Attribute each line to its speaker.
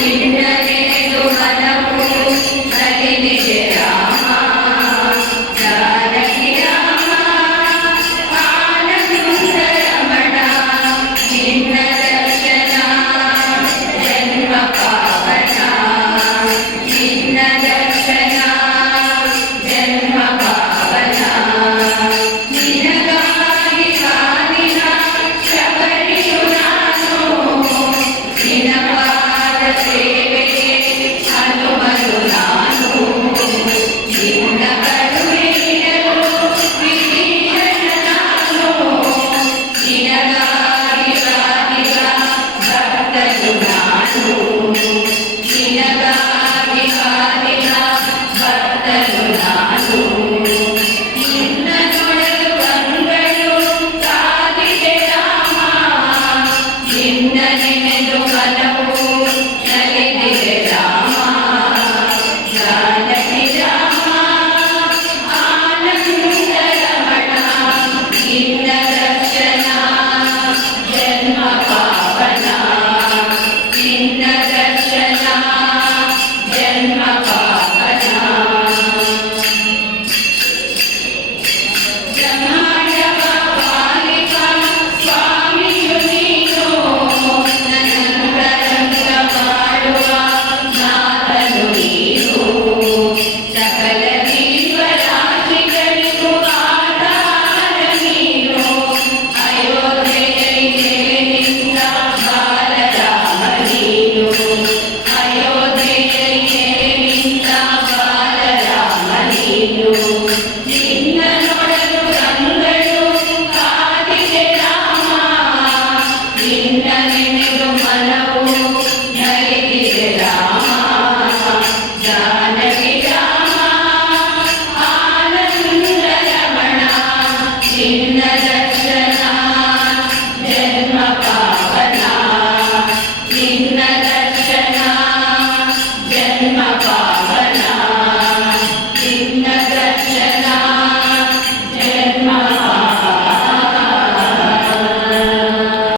Speaker 1: Yeah. Yeah. Amen.